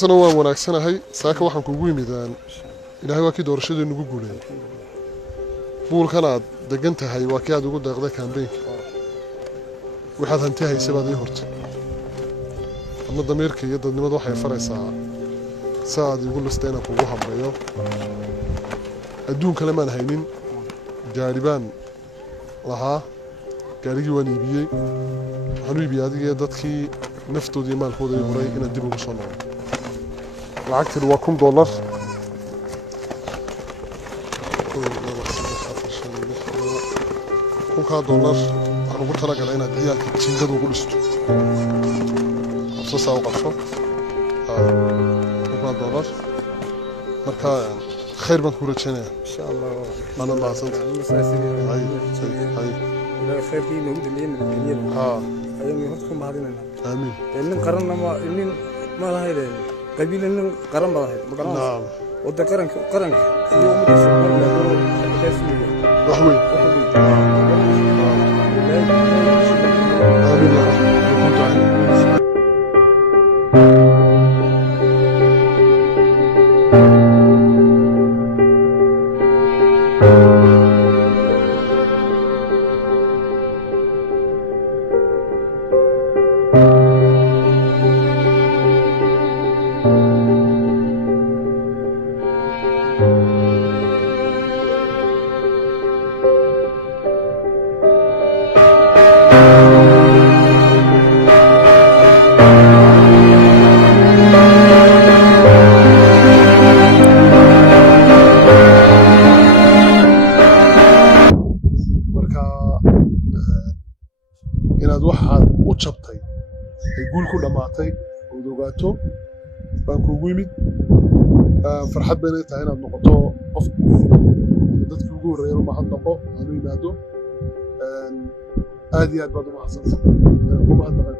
حسن هو وناكسنا هاي ساكا waxaan kugu yimidaan ilaahay waa kii doorashadii nagu guuleeyay buulkana degan tahay waa kii aad ugu deeqday campaign waxaad hanti haysay baad ii hortay ama dameerka iyo dadnimada waxay faraysaa saad igu listeena kugu hambayo adduunka lama haynin gaaribaan lahaa gaarigii waan iibiyay waxaan u iibiyay adiga dadkii naftoodii maalkooda ay horay inaan dib ugu soo noqdo lacagtii waa $10 $1000 waxaan ugu talagalay inaad ciyaalka jingada ugu dhisto absasaa u qabso $1000 marka khayr baan ku rajaynayaa insha Allah ana maasanta لا خير فيه نود اللي ينبغي أيام يهودكم بعدين آمين إنن قرن ما له هيدا قبيل إنن قرن بعض هيدا نعم وده قرن يوم الأسبوع وحوي آمين يا رب كنت عيني inaad waxaad u jabtay ay guul ku dhamaatay oo ogaato baan kugu yimid farxad bay tahay inaad noqoto qof dadkii ugu horeeyay oo mahad noqo aanu yimaado aad iyo aad baad u mahadsantahay ku mahadnaqay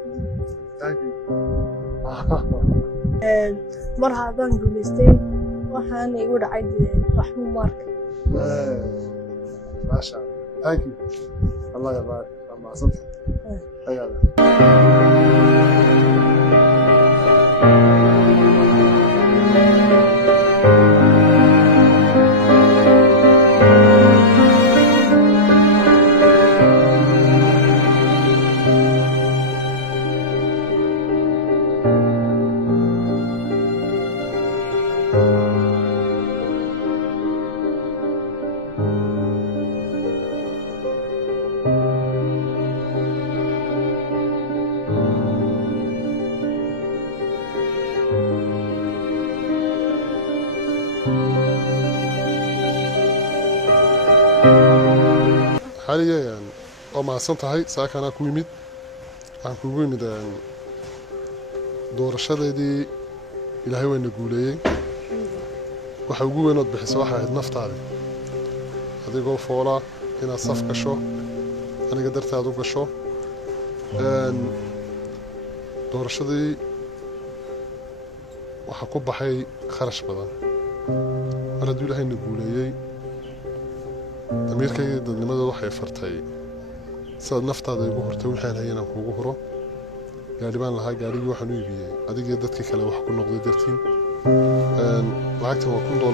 mar haddaan guulaystay waxaan igu dhacay wax marka maasha thank you Allah yabarak mahadsantahay ayada حاليا وما سنتهي ساكنا ku yimid waxaan kugu yimid doorashadeedii ilaahay wayna guuleeyay waxa ugu weyn oo bixisay waxa ahayd naftaada adigoo foola inaad saf gasho aniga dartaad u gasho doorashadii waxa ku baxay kharash badan mar hadduu ilaahayna guuleeyay damiirkayga dadnimada waxay fartay sidaad naftaada igu hortay waxaan hayay inaan kuugu huro gaari baan lahaa gaarigii waxaan u iibiyey adigii dadkii kale wax ku noqday dartiin lacagtan waa $1000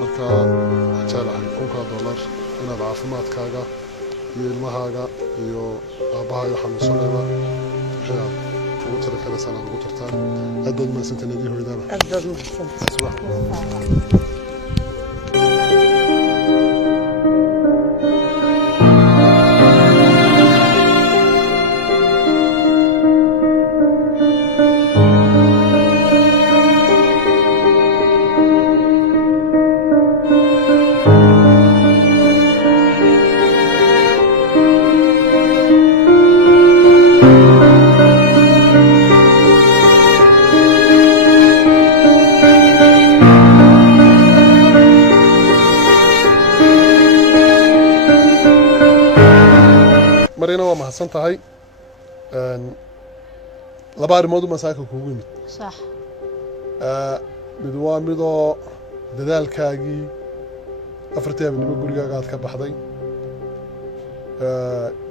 marka waxaan jeclahay $1000 inaad caafimaadkaaga iyo ilmahaaga iyo aabbahaaga xanuunsanayba waxaad ugu tiri kale sanaad ugu tartaan aad baad mahadsantahay nadii hooyadaaba aad baad mahadsantahay marina waa mahadsan tahay laba arrimood uma saaka kugu yimid صح mid waa midoo dadaalkaagii afartii habeenimo gurigaaga aad ka baxday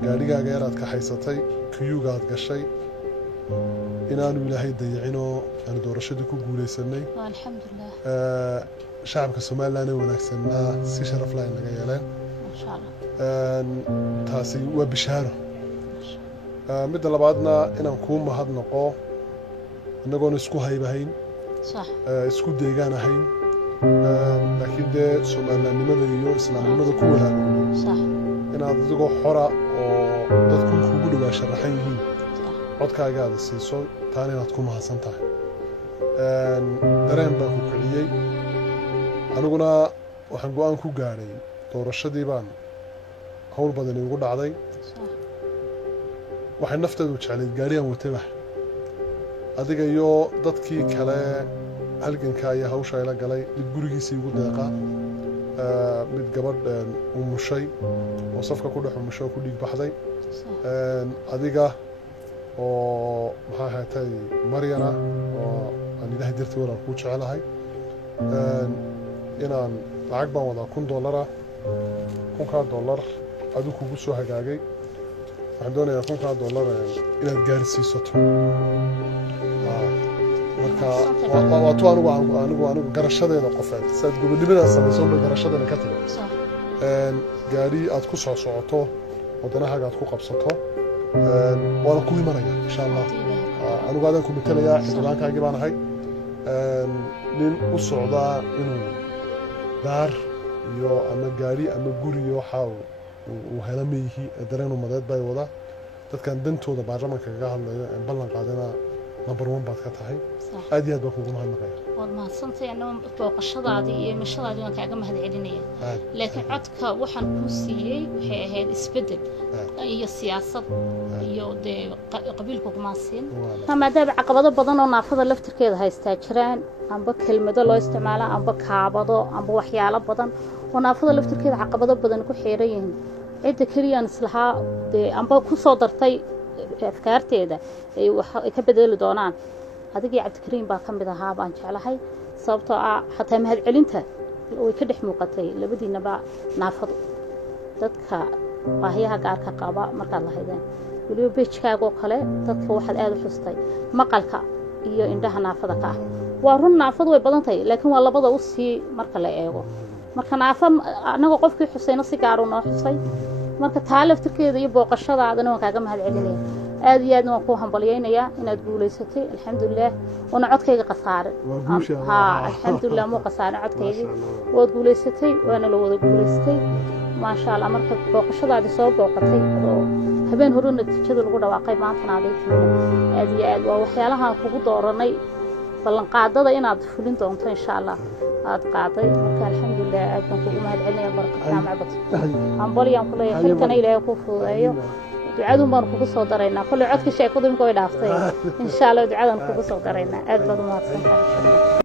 gaarigaaga yar aad ka haysatay kuyuga aad gashay inaanu ilaahay dayacino aan doorashadii ku guulaysanay alxamdulilah shacabka Soomaaliland ee wanaagsanaa si sharaf leh naga yeeleen insha Allah taasi waa bishaaro midda labaadna inaan ku mahadnaqo inagoon isku haybahayn صح isku deegaan ahayn laakiin dee Soomaalilandnimada iyo islaamnimada ku walaaloobay صح inaad adigoo xora oo dadku kugu dhawaa sharaxan yihiin codkaaga aad siiso taan inaad ku mahadsan tahay dareen baan ku kiciyey aniguna waxaan go'aan ku gaaray doorashadii baan hawl badan igu dhacday waxay nafteedu jeclayd gaariyaan wataba adiga iyo dadkii kale halganka iyo hawsha ila galay mid gurigiisii ugu deeqa mid gabadh umushay oo safka ku dhex umushay oo ku dhiig baxday adiga oo maxaa ahaatay maryana oo aan ilaahay dartii walaal ku jecelahay inaan lacag baan wadaa $1,000 $1,000 adigu kugu soo hagaagay waxaan doonayaa $1,000 inaad gaarsiisato marka waa tu anigu garashadeeda qofeed saad gobonimadaas samayso ba garashadana ka timi gaari aad ku soo socoto wadanahaaga aad ku qabsato waana ku imanaya insha Allah anigu aadaan ku matalayaa xildhibaankaagii baan ahay nin u socdaa inuu daar iyo ama gaari ama guri iyo waxa uu hela meeyihi dareen umadeed bay wada dadkan dantooda baarlamaanka kaga hadlayo ee ballan qaadana number 1 baad ka tahay aad iyo aad baan kugu mahadnaqayaa waad mahadsantahay anoo booqashadaadii iyo mashadaadii waan kaaga mahadcelinaya laakiin codka waxaan ku siiyey waxay ahayd isbedel iyo siyaasad iyo dee qabiilku kuma siin maadaama caqabado badan oo naafada laftirkeeda haystaa jiraan amba kelmado loo isticmaalo amba kaabado amba waxyaalo badan oo naafada laftirkeeda caqabado badan ku xeeran yihiin cidda keliyaan islahaa dee amba ku soo dartay afkaarteeda ay wax ka bedeli doonaan adigii Cabdikariim baa kamid ahaa baan jeclahay sababtoo ah xataa mahadcelinta way ka dhex muuqatay labadiinaba naafado dadka baahiyaha gaarka qaba marka la haydeen waliba beejkaaga oo kale dadka waxaad aad u xustay maqalka iyo indhaha naafada ka waa run naafadu way badan tahay laakiin waa labada u sii marka la eego marka naafa anaga qofkii xusayna si gaar ah noo xusay marka taalaftirkeeda iyo booqashadaadana waan kaaga mahadcelinaya aad iyo aad waan ku hambalyeynaya inaad guuleysatay alxamdulillaah wana codkayga qasaare alxamdulillaah muu qasaare codkayga waad guuleysatay waana la wada guuleystay ما شاء الله مركب بوقشة هذه صوب بوقتي هبين هرون التجدد الغدا واقع ما تناديت هذه وحيالها فوق دورني بلن قاعدة إن عاد فلين تونت إن شاء الله عاد قاعدة الحمد لله عندنا كل ما هالعليا بركة مع بس هم بلي يوم كله يحلتنا إلى يكوفوا أيوه دعادهم باركوا بصدرنا كل عاد كشيء قدم كوي دافتي إن شاء الله دعادهم كوي بصدرنا أكبر ما تصنع